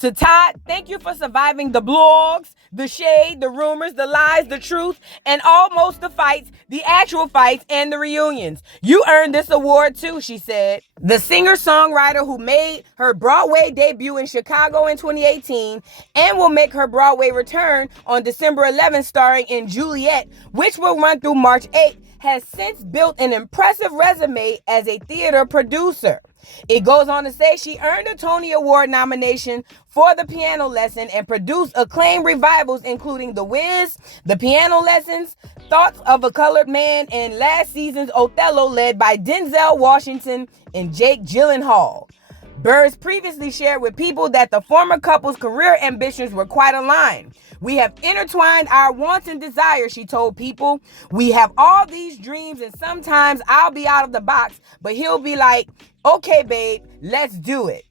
To Todd, thank you for surviving the blogs, the shade, the rumors, the lies, the truth, and almost the fights, the actual fights, and the reunions. You earned this award too, she said. The singer-songwriter who made her Broadway debut in Chicago in 2018 and will make her Broadway return on December 11th starring in Juliet, which will run through March 8th, has since built an impressive resume as a theater producer. It goes on to say she earned a Tony Award nomination for The Piano Lesson and produced acclaimed revivals including The Wiz, The Piano Lessons, Thoughts of a Colored Man, and last season's Othello led by Denzel Washington and Jake Gyllenhaal. Burrass previously shared with People that the former couple's career ambitions were quite aligned. We have intertwined our wants and desires, she told People. We have all these dreams and sometimes I'll be out of the box, but he'll be like, okay, babe, let's do it.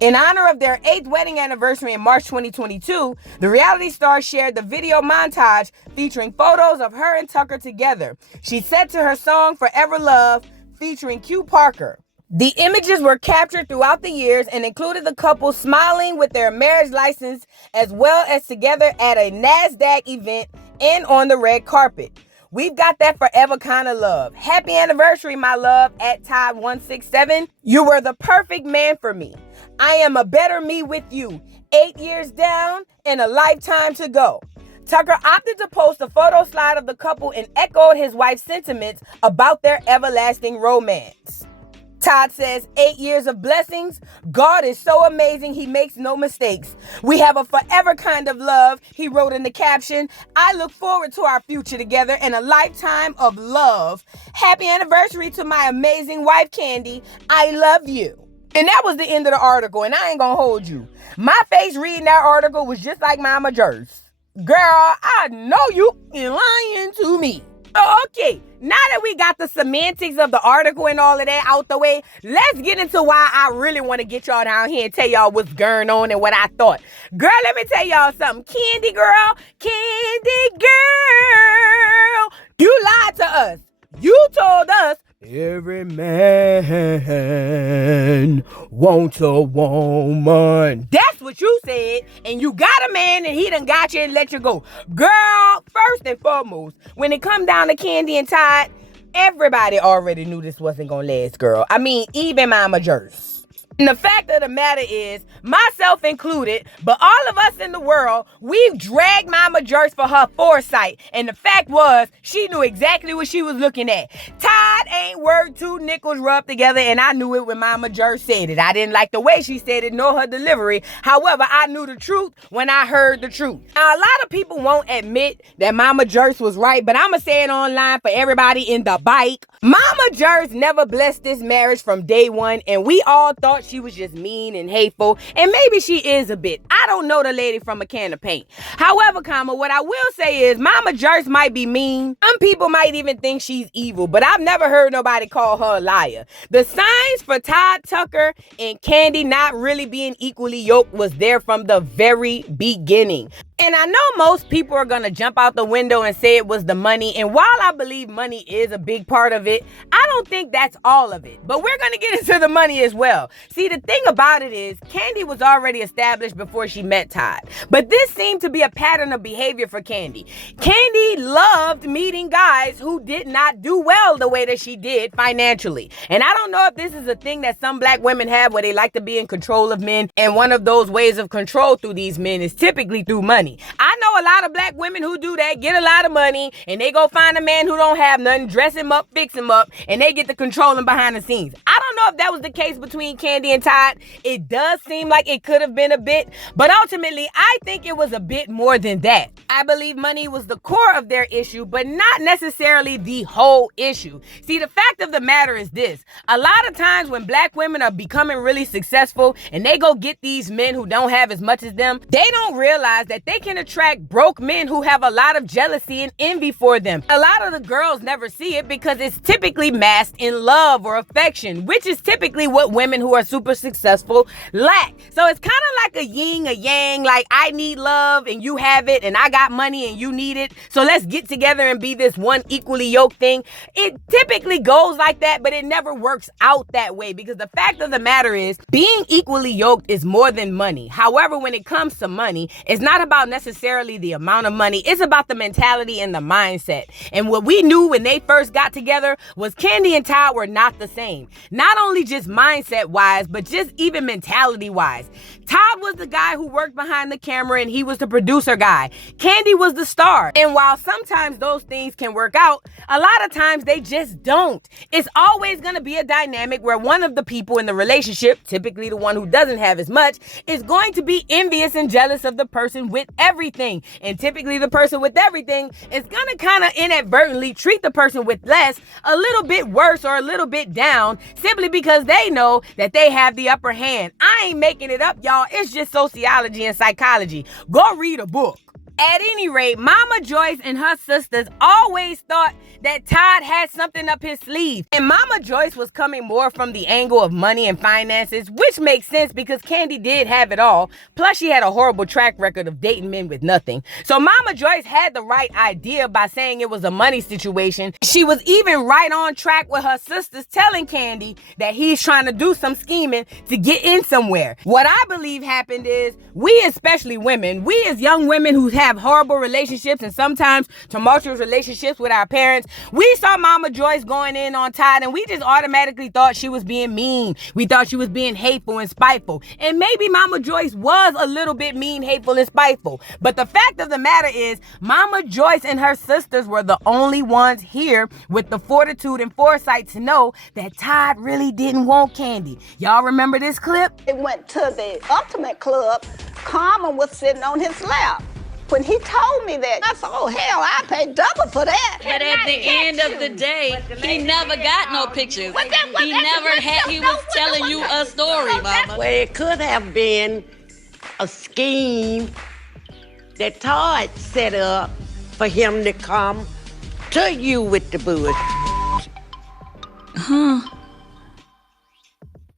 In honor of their 8th wedding anniversary in March 2022, the reality star shared the video montage featuring photos of her and Tucker together. She said to her song Forever Love, featuring Q Parker. The images were captured throughout the years and included the couple smiling with their marriage license as well as together at a NASDAQ event and on the red carpet. We've got that forever kind of love. Happy anniversary, my love, at Todd167. You were the perfect man for me. I am a better me with you. 8 years down and a lifetime to go. Tucker opted to post a photo slide of the couple and echoed his wife's sentiments about their everlasting romance. Todd says, 8 years of blessings. God is so amazing, he makes no mistakes. We have a forever kind of love, he wrote in the caption. I look forward to our future together and a lifetime of love. Happy anniversary to my amazing wife, Kandi. I love you. And that was the end of the article, and I ain't gonna hold you. My face reading that article was just like Mama Joyce. Girl, I know you ain't lying to me. Okay, now that we got the semantics of the article and all of that out the way, let's get into why I really want to get y'all down here and tell y'all what's going on and what I thought. Girl, let me tell y'all something. Kandi girl, you lied to us. You told us every man wants a woman. That's what you said. And you got a man and he done got you and let you go. Girl, first and foremost, when it come down to Kandi and Todd, everybody already knew this wasn't gonna last, girl. I mean, even Mama Joyce. And the fact of the matter is, myself included, but all of us in the world, we've dragged Mama Joyce for her foresight. And the fact was, she knew exactly what she was looking at. Todd ain't worth two nickels rubbed together, and I knew it when Mama Joyce said it. I didn't like the way she said it, nor her delivery. However, I knew the truth when I heard the truth. Now, a lot of people won't admit that Mama Joyce was right, but I'ma say it online for everybody in the bike. Mama Joyce never blessed this marriage from day one, and we all thought she was just mean and hateful, and maybe she is a bit. I don't know the lady from a can of paint. However, what I will say is Mama Joyce might be mean. Some people might even think she's evil, but I've never heard nobody call her a liar. The signs for Todd, Tucker, and Kandi not really being equally yoked was there from the very beginning. And I know most people are going to jump out the window and say it was the money. And while I believe money is a big part of it, I don't think that's all of it. But we're going to get into the money as well. See, the thing about it is Kandi was already established before she met Todd. But this seemed to be a pattern of behavior for Kandi. Kandi loved meeting guys who did not do well the way that she did financially. And I don't know if this is a thing that some black women have where they like to be in control of men. And one of those ways of control through these men is typically through money. I know a lot of black women who do that, get a lot of money, and they go find a man who don't have nothing, dress him up, fix him up, and they get to control him behind the scenes. I don't know if that was the case between Kandi and Todd. It does seem like it could have been a bit, but ultimately, I think it was a bit more than that. I believe money was the core of their issue, but not necessarily the whole issue. See, the fact of the matter is this. A lot of times when black women are becoming really successful and they go get these men who don't have as much as them, they don't realize that they can attract broke men who have a lot of jealousy and envy for them. A lot of the girls never see it because it's typically masked in love or affection, which which is typically what women who are super successful lack. So it's kind of like a yin, a yang, like I need love and you have it, and I got money and you need it. So let's get together and be this one equally yoked thing. It typically goes like that, but it never works out that way, because the fact of the matter is being equally yoked is more than money. However, when it comes to money, it's not about necessarily the amount of money. It's about the mentality and the mindset. And what we knew when they first got together was Kandi and Todd were not the same. Not only just mindset wise, but just even mentality wise. Todd was the guy who worked behind the camera and he was the producer guy. Kandi was the star. And while sometimes those things can work out, a lot of times they just don't. It's always going to be a dynamic where one of the people in the relationship, typically the one who doesn't have as much, is going to be envious and jealous of the person with everything. And typically the person with everything is going to kind of inadvertently treat the person with less a little bit worse or a little bit down, simply because they know that they have the upper hand. I ain't making it up, y'all. It's just sociology and psychology. Go read a book. At any rate, Mama Joyce and her sisters always thought that Todd had something up his sleeve. And Mama Joyce was coming more from the angle of money and finances, which makes sense because Kandi did have it all. Plus, she had a horrible track record of dating men with nothing. So Mama Joyce had the right idea by saying it was a money situation. She was even right on track with her sisters telling Kandi that he's trying to do some scheming to get in somewhere. What I believe happened is we, especially women, we as young women who have horrible relationships and sometimes tumultuous relationships with our parents, we saw Mama Joyce going in on Todd and we just automatically thought she was being mean. We thought she was being hateful and spiteful. And maybe Mama Joyce was a little bit mean, hateful, and spiteful. But the fact of the matter is Mama Joyce and her sisters were the only ones here with the fortitude and foresight to know that Todd really didn't want Kandi. Y'all remember this clip? They went to the Ultimate Club. Carmen was sitting on his lap. When he told me that, I said, oh, hell, I paid double for that. But at the end of the day, he never got no pictures. He was telling you a story, Mama. Well, it could have been a scheme that Todd set up for him to come to you with the bush.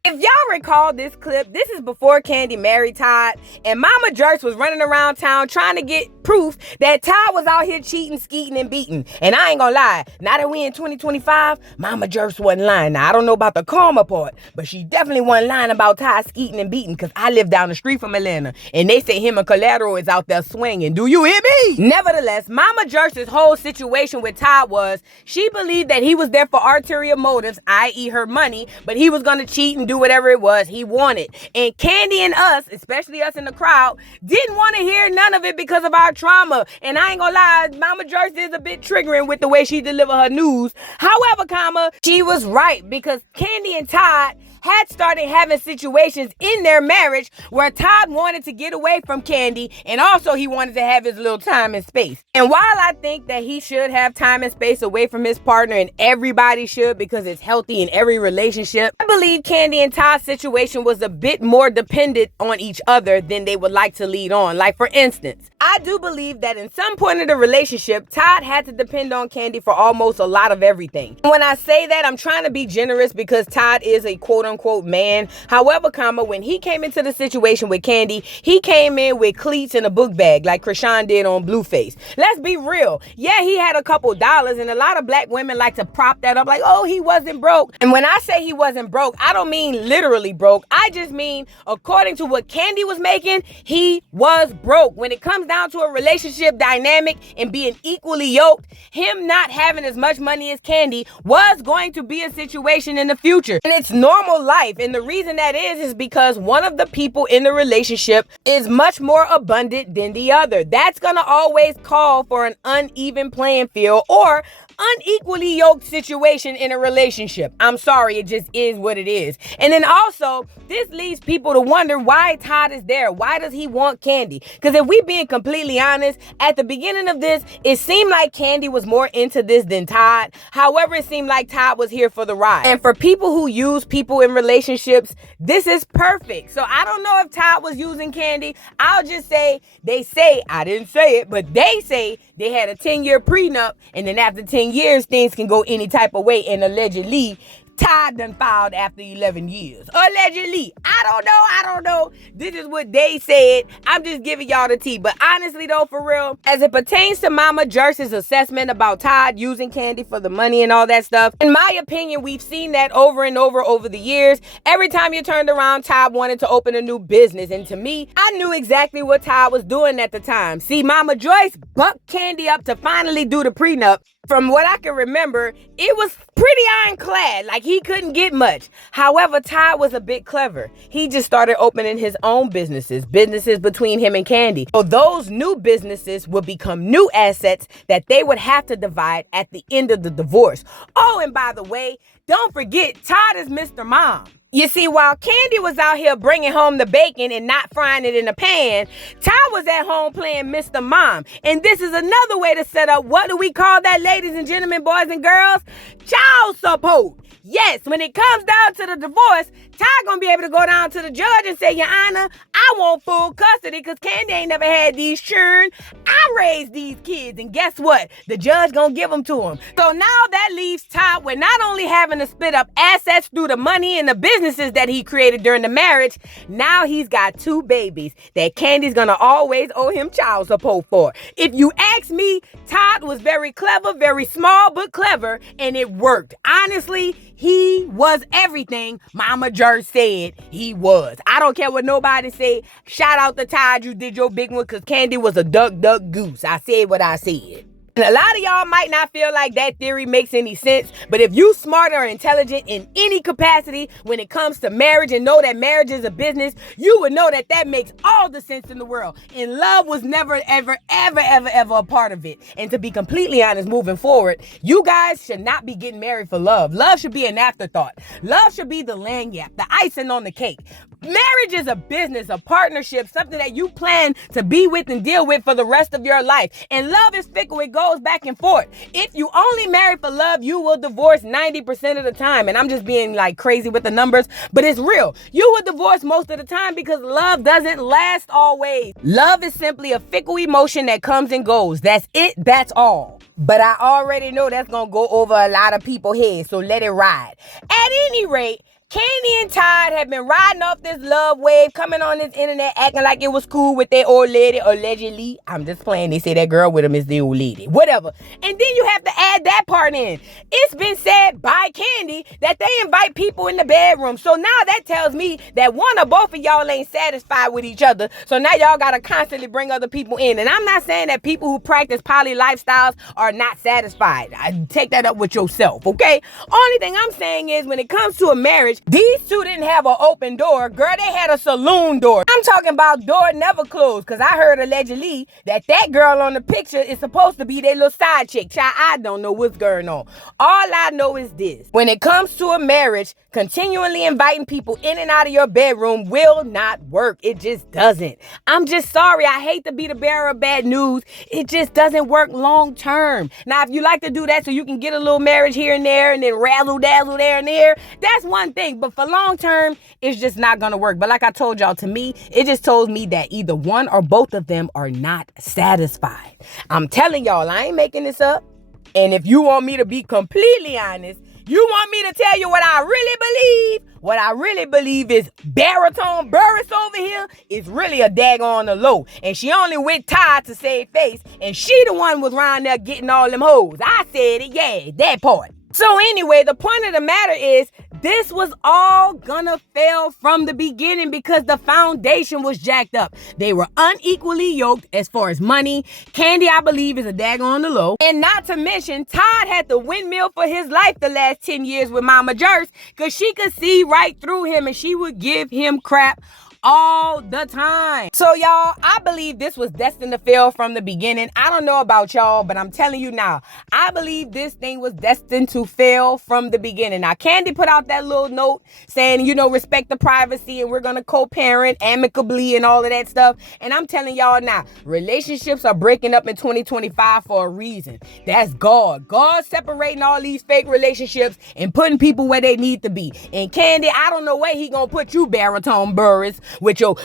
If y'all recall this clip, this is before Kandi married Todd, and Mama Joyce was running around town trying to get proof that Todd was out here cheating, skeeting, and beating. And I ain't gonna lie, now that we in 2025, Mama Joyce wasn't lying. Now, I don't know about the karma part, but she definitely wasn't lying about Todd skeeting and beating, because I live down the street from Atlanta, and they say him and Collateral is out there swinging. Do you hear me? Nevertheless, Mama Joyce's whole situation with Todd was she believed that he was there for ulterior motives, i.e. her money, but he was gonna cheat and do whatever it was he wanted. And Kandi and us, especially us in the crowd, didn't want to hear none of it because of our trauma. And I ain't gonna lie, Mama Joyce is a bit triggering with the way she delivered her news. However, she was right, because Kandi and Todd had started having situations in their marriage where Todd wanted to get away from Kandi, and also he wanted to have his little time and space. And while I think that he should have time and space away from his partner, and everybody should because it's healthy in every relationship, I believe Kandi and Todd's situation was a bit more dependent on each other than they would like to lead on. Like, for instance, I do believe that in some point of the relationship, Todd had to depend on Kandi for almost a lot of everything. When I say that, I'm trying to be generous because Todd is a quote-unquote man. However, when he came into the situation with Kandi, he came in with cleats and a book bag like Krishan did on Blueface. Let's be real. Yeah, he had a couple dollars, and a lot of black women like to prop that up like, oh, he wasn't broke. And when I say he wasn't broke, I don't mean literally broke. I just mean according to what Kandi was making, he was broke. When it comes down to a relationship dynamic and being equally yoked, him not having as much money as Kandi was going to be a situation in the future. And it's normal life. And the reason that is because one of the people in the relationship is much more abundant than the other. That's going to always call for an uneven playing field or unequally yoked situation in a relationship. I'm sorry, it just is what it is. And then also, this leads people to wonder why Todd is there. Why does he want Kandi? Because if we being completely honest, at the beginning of this, it seemed like Kandi was more into this than Todd. However, it seemed like Todd was here for the ride. And for people who use people in relationships, this is perfect. So I don't know if Todd was using Kandi. I'll just say, they say, I didn't say it, but they say they had a 10-year prenup, and then after 10 years, things can go any type of way, and allegedly, Todd done filed after 11 years. Allegedly. I don't know. This is what they said. I'm just giving y'all the tea. But honestly though, for real, as it pertains to Mama Joyce's assessment about Todd using Kandi for the money and all that stuff, in my opinion, we've seen that over and over the years. Every time you turned around, Todd wanted to open a new business. And to me, I knew exactly what Todd was doing at the time. See, Mama Joyce bucked Kandi up to finally do the prenup. From what I can remember, it was pretty ironclad, like he couldn't get much. However, Todd was a bit clever. He just started opening his own businesses between him and Kandi. So those new businesses would become new assets that they would have to divide at the end of the divorce. Oh, and by the way, don't forget, Todd is Mr. Mom. You see, while Kandi was out here bringing home the bacon and not frying it in a pan, Todd was at home playing Mr. Mom. And this is another way to set up, what do we call that, ladies and gentlemen, boys and girls? Child support. Yes, when it comes down to the divorce, Todd gonna be able to go down to the judge and say, Your Honor, I want full custody because Kandi ain't never had these children. I raised these kids, and guess what? The judge gonna give them to him. So now that leaves Todd with not only having to split up assets through the money and the businesses that he created during the marriage, now he's got 2 babies that Kandi's gonna always owe him child support for. If you ask me, Todd was very clever, very small but clever, and it worked. Honestly, he was everything Mama Joyce said he was. I don't care what nobody say. Shout out to Todd, you did your big one, because Kandi was a duck, goose. I said what I said. And a lot of y'all might not feel like that theory makes any sense, but if you smart or intelligent in any capacity when it comes to marriage and know that marriage is a business, you would know that that makes all the sense in the world. And love was never, ever a part of it. And to be completely honest, moving forward, you guys should not be getting married for love. Love should be an afterthought. Love should be the lanyard, the icing on the cake. Marriage is a business, a partnership, something that you plan to be with and deal with for the rest of your life. And love is fickle. It goes back and forth. If you only marry for love, you will divorce 90% of the time. And I'm just being like crazy with the numbers, but it's real. You will divorce most of the time because love doesn't last always. Love is simply a fickle emotion that comes and goes. That's it. That's all. But I already know that's going to go over a lot of people's heads, so let it ride. At any rate, Kandi and Todd have been riding off this love wave, coming on this internet, acting like it was cool with their old lady, allegedly. I'm just playing. They say that girl with him is the old lady. Whatever. And then you have to add that part in. It's been said by Kandi that they invite people in the bedroom. So now that tells me that one or both of y'all ain't satisfied with each other. So now y'all got to constantly bring other people in. And I'm not saying that people who practice poly lifestyles are not satisfied. I take that up with yourself, okay? Only thing I'm saying is when it comes to a marriage, these 2 didn't have an open door. Girl, they had a saloon door. I'm talking about door never closed, because I heard allegedly that girl on the picture is supposed to be their little side chick. Child, I don't know what's going on. All I know is this. When it comes to a marriage, continually inviting people in and out of your bedroom will not work. It just doesn't. I'm just sorry. I hate to be the bearer of bad news. It just doesn't work long term. Now, if you like to do that so you can get a little marriage here and there and then razzle dazzle there and there, that's one thing. But for long term, it's just not going to work. But like I told y'all, to me, it just told me that either one or both of them are not satisfied. I'm telling y'all, I ain't making this up. And if you want me to be completely honest, you want me to tell you what I really believe? What I really believe is Baritone Burrass over here is really a daggone the low. And she only with Todd to save face. And she the one was around there getting all them hoes. I said it, yeah, that part. So anyway, the point of the matter is this was all gonna fail from the beginning because the foundation was jacked up. They were unequally yoked as far as money. Kandi, I believe, is a daggone the low. And not to mention, Todd had the windmill for his life the last 10 years with Mama Joyce because she could see right through him and she would give him crap all the time. So y'all, I believe this was destined to fail from the beginning. I don't know about y'all, but I'm telling you now, I believe this thing was destined to fail from the beginning. Now, Kandi put out that little note saying, you know, respect the privacy and we're going to co-parent amicably and all of that stuff. And I'm telling y'all now, relationships are breaking up in 2025 for a reason. That's God. God separating all these fake relationships and putting people where they need to be. And Kandi, I don't know where he going to put you, Baritone Burrass. with your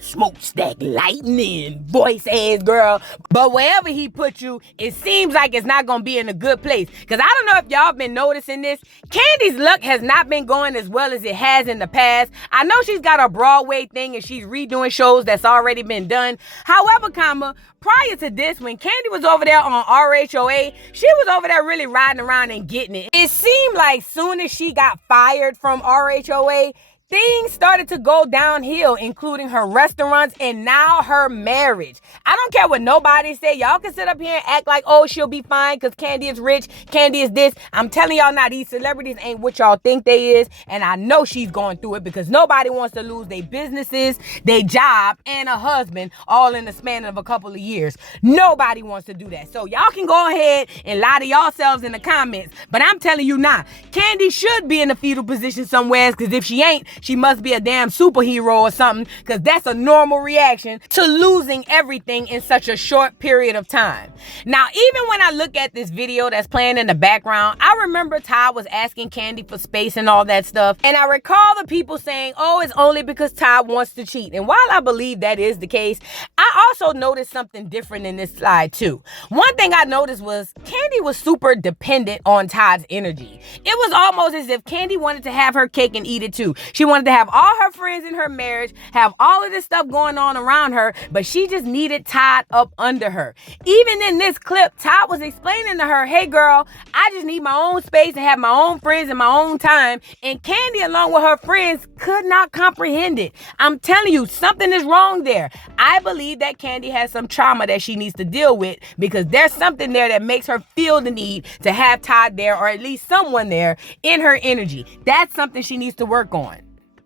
smokestack lightning voice ass girl. But wherever he put you, it seems like it's not gonna be in a good place. Cause I don't know if y'all been noticing this. Kandi's luck has not been going as well as it has in the past. I know she's got a Broadway thing and she's redoing shows that's already been done. However, prior to this, when Kandi was over there on RHOA, she was over there really riding around and getting it. It seemed like soon as she got fired from RHOA, things started to go downhill, including her restaurants and now her marriage. I don't care what nobody say. Y'all can sit up here and act like, oh, she'll be fine because Kandi is rich. Kandi is this. I'm telling y'all now, these celebrities ain't what y'all think they is. And I know she's going through it because nobody wants to lose their businesses, their job, and a husband all in the span of a couple of years. Nobody wants to do that. So y'all can go ahead and lie to yourselves in the comments. But I'm telling you now, Kandi should be in a fetal position somewhere because if she ain't, she must be a damn superhero or something, because that's a normal reaction to losing everything in such a short period of time. Now, even when I look at this video that's playing in the background, I remember Todd was asking Kandi for space and all that stuff. And I recall the people saying, oh, it's only because Todd wants to cheat. And while I believe that is the case, I also noticed something different in this slide too. One thing I noticed was Kandi was super dependent on Todd's energy. It was almost as if Kandi wanted to have her cake and eat it too. She wanted to have all her friends in her marriage, have all of this stuff going on around her, but she just needed Todd up under her. Even in this clip, Todd was explaining to her, hey girl, I just need my own space and have my own friends and my own time. And Kandi, along with her friends, could not comprehend it. I'm telling you, something is wrong there. I believe that Kandi has some trauma that she needs to deal with because there's something there that makes her feel the need to have Todd there, or at least someone there in her energy. That's something she needs to work on.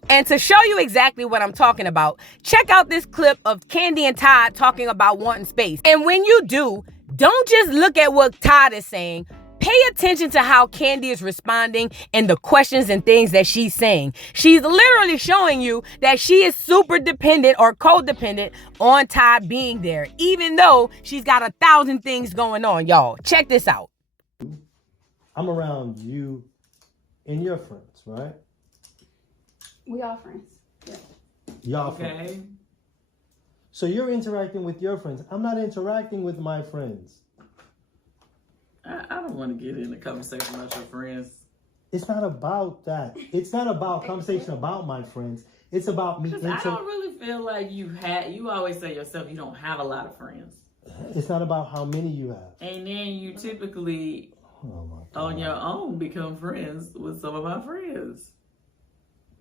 And to show you exactly what I'm talking about, check out this clip of Kandi and Todd talking about wanting space. And when you do, don't just look at what Todd is saying. Pay attention to how Kandi is responding and the questions and things that she's saying. She's literally showing you that she is super dependent or codependent on Todd being there, even though she's got 1,000 things going on, y'all. Check this out. I'm around you and your friends, right? We all friends. Yeah. Y'all friends. So you're interacting with your friends. I'm not interacting with my friends. I don't want to get in a conversation about your friends. It's not about that. It's not about conversation about my friends. It's about me. I don't really feel like you always say yourself you don't have a lot of friends. It's not about how many you have. And then you typically, on your own, become friends with some of my friends.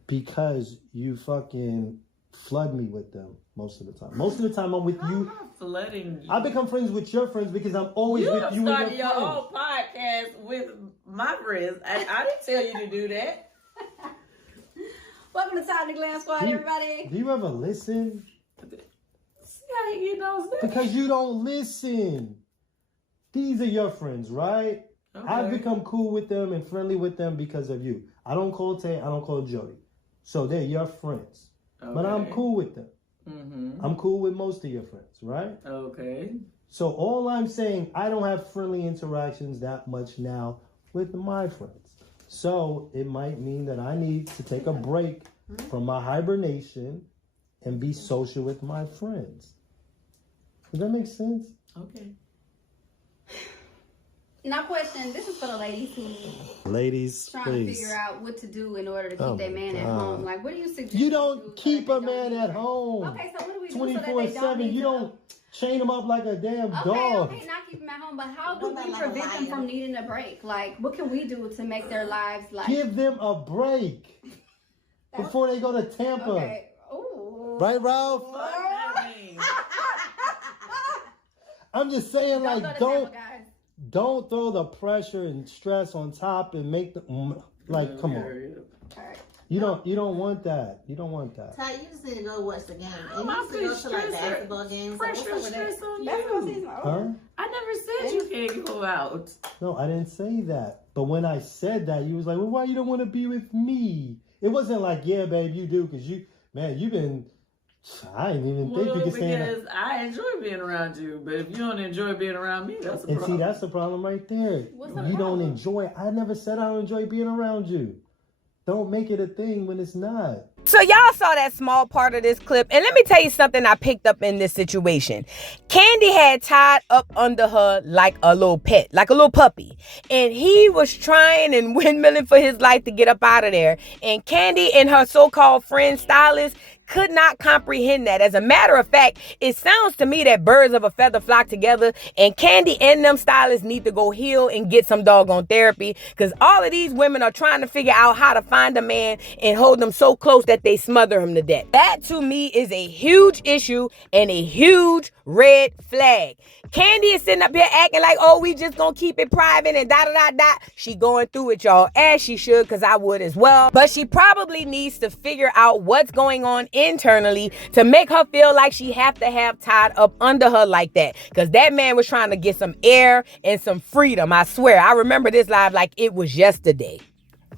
Because you fucking flood me with them most of the time. Most of the time I'm with you. I'm not flooding you. I become friends with your friends because I'm always with you and your friends. You started your own podcast with my friends. I didn't tell you to do that. Welcome to Todd and the Glam Squad, everybody. Do you ever listen? See how you get those things? Because you don't listen. These are your friends, right? Okay. I've become cool with them and friendly with them because of you. I don't call Tay, I don't call Jody. So they're your friends. Okay. But I'm cool with them. Mm-hmm. I'm cool with most of your friends, right? Okay. So all I'm saying, I don't have friendly interactions that much now with my friends. So it might mean that I need to take a break from my hibernation and be social with my friends. Does that make sense? Okay. Now, question, this is for the ladies who trying to figure out what to do in order to keep their man at home. Like, what do you suggest? You don't keep a man at home. Okay, so what do we do 24/7. You don't chain him up like a damn dog. Okay, not keep him at home, but how do we prevent them from needing a break? Like, what can we do to make their lives like... Give them a break before they go to Tampa. Okay. Ooh. Right, Ralph? I'm just saying, like, don't throw the pressure and stress on top and make them like, come on. You don't want that. You don't want that. Ty, you just need to go watch the game. And you need to go to like basketball games. Pressure, stress on you. Huh? I never said you can't go out. No, I didn't say that. But when I said that, you was like, well, why you don't want to be with me? It wasn't like, yeah, babe, you do, because you've been. I didn't even think you could say that. Because I enjoy being around you, but if you don't enjoy being around me, that's a problem. And see, that's the problem right there. You don't enjoy. I never said I don't enjoy being around you. Don't make it a thing when it's not. So y'all saw that small part of this clip, and let me tell you something I picked up in this situation. Kandi had Todd up under her like a little pet, like a little puppy, and he was trying and windmilling for his life to get up out of there, and Kandi and her so-called friend stylist could not comprehend that. As a matter of fact, it sounds to me that birds of a feather flock together, and Kandi and them stylists need to go heal and get some doggone therapy, because all of these women are trying to figure out how to find a man and hold them so close that they smother him to death. That to me is a huge issue and a huge red flag. Kandi is sitting up here acting like, oh, we just gonna keep it private and da-da-da-da. She going through it, y'all, as she should, because I would as well. But she probably needs to figure out what's going on internally to make her feel like she have to have Todd up under her like that, because that man was trying to get some air and some freedom. I swear, I remember this live like it was yesterday.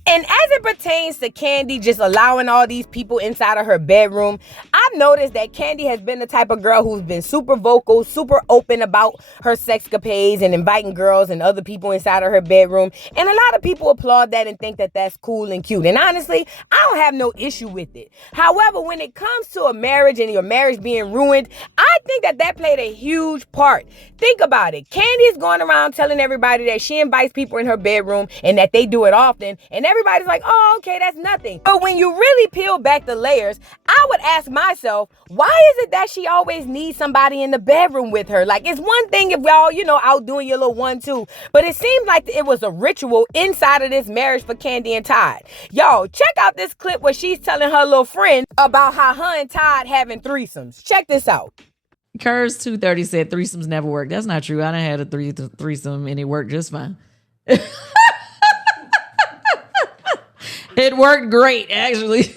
And as it pertains to Kandi just allowing all these people inside of her bedroom, I've noticed that Kandi has been the type of girl who's been super vocal, super open about her sexcapades and inviting girls and other people inside of her bedroom. And a lot of people applaud that and think that that's cool and cute. And honestly, I don't have no issue with it. However, when it comes to a marriage and your marriage being ruined, I think that that played a huge part. Think about it. Kandi is going around telling everybody that she invites people in her bedroom and that they do it often. And everybody's like, oh, okay, that's nothing. But when you really peel back the layers, I would ask myself, why is it that she always needs somebody in the bedroom with her? Like, it's one thing if y'all, out doing your little 1-2, but it seems like it was a ritual inside of this marriage for Kandi and Todd. Y'all, check out this clip where she's telling her little friend about how her and Todd having threesomes. Check this out. Curves 230 said threesomes never work. That's not true. I done had a threesome and it worked just fine. It worked great, actually.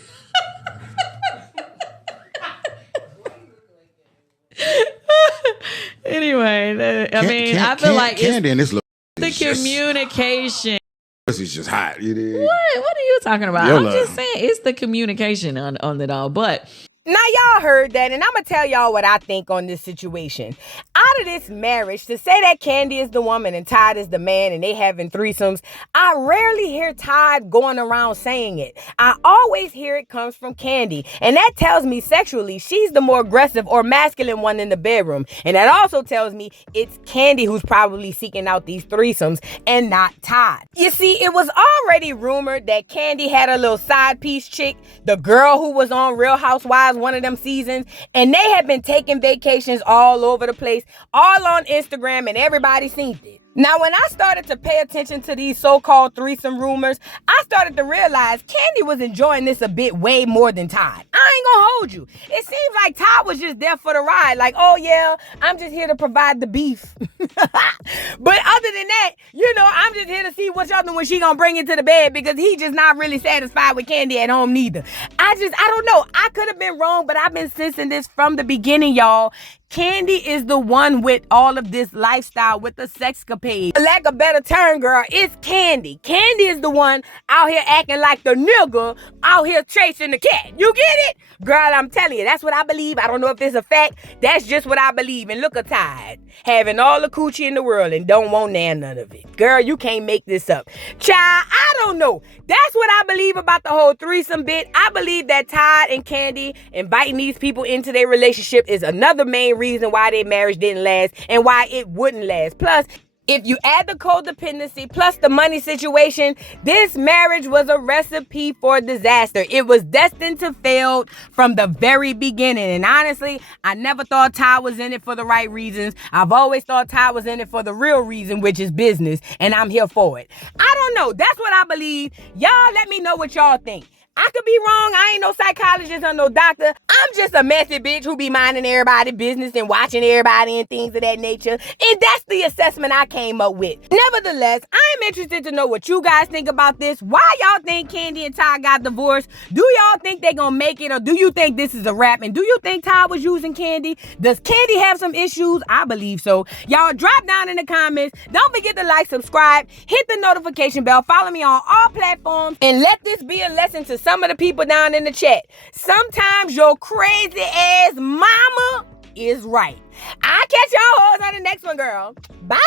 Anyway, I feel like Kandi and this the communication. Pussy's just hot. You did. What are you talking about? I'm just saying it's the communication on it all. But now y'all heard that, and I'm going to tell y'all what I think on this situation. Out of this marriage, to say that Kandi is the woman and Todd is the man and they having threesomes, I rarely hear Todd going around saying it. I always hear it comes from Kandi, and that tells me sexually she's the more aggressive or masculine one in the bedroom. And that also tells me it's Kandi who's probably seeking out these threesomes and not Todd. You see, it was already rumored that Kandi had a little side piece chick, the girl who was on Real Housewives one of them seasons, and they have been taking vacations all over the place, all on Instagram, and everybody seen it. Now, when I started to pay attention to these so-called threesome rumors, I started to realize Kandi was enjoying this a bit way more than Todd. I ain't gonna hold you. It seems like Todd was just there for the ride. Like, oh yeah, I'm just here to provide the beef. But other than that, I'm just here to see what y'all doing when she gonna bring it to the bed, because he just not really satisfied with Kandi at home neither. I don't know. I could have been wrong, but I've been sensing this from the beginning, y'all. Kandi is the one with all of this lifestyle, with the sexcapade. For lack of better term, girl, it's Kandi. Kandi is the one out here acting like the nigga out here chasing the cat. You get it? Girl, I'm telling you, that's what I believe. I don't know if it's a fact. That's just what I believe. And look at Todd, having all the coochie in the world and don't want none of it. Girl, you can't make this up. Child, I don't know. That's what I believe about the whole threesome bit. I believe that Todd and Kandi inviting these people into their relationship is another main reason why their marriage didn't last and why it wouldn't last. Plus, if you add the codependency plus the money situation, this marriage was a recipe for disaster. It was destined to fail from the very beginning. And honestly, I never thought Todd was in it for the right reasons. I've always thought Todd was in it for the real reason, which is business. And I'm here for it. I don't know. That's what I believe. Y'all let me know what y'all think. I could be wrong. I ain't no psychologist or no doctor. I'm just a messy bitch who be minding everybody's business and watching everybody and things of that nature. And that's the assessment I came up with. Nevertheless, I'm interested to know what you guys think about this. Why y'all think Kandi and Todd got divorced? Do y'all think they gonna make it, or do you think this is a wrap? And do you think Todd was using Kandi? Does Kandi have some issues? I believe so. Y'all drop down in the comments. Don't forget to like, subscribe, hit the notification bell, follow me on all platforms, and let this be a lesson to some of the people down in the chat. Sometimes your crazy ass mama is right. I'll catch y'all hoes on the next one, girl. Bye.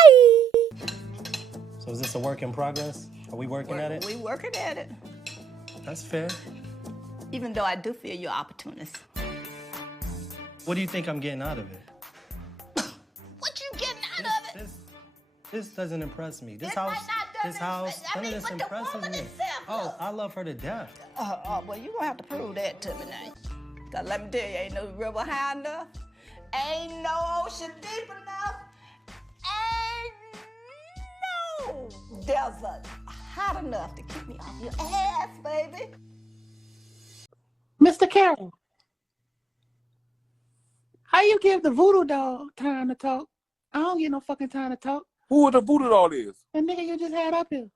So is this a work in progress? Are we working at it? We working at it. That's fair. Even though I do feel you're opportunist. What do you think I'm getting out of it? What you getting out of it? This doesn't impress me. This It might house, not this house, none of this but the impresses woman me. itself, Oh, look. I love her to death. Well, you're gonna have to prove that to me now. Cause let me tell you, ain't no river high enough, ain't no ocean deep enough, ain't no desert hot enough to keep me off your ass, baby. Mr. Carroll, how you give the voodoo doll time to talk? I don't get no fucking time to talk. Who the voodoo doll is? The nigga you just had up here.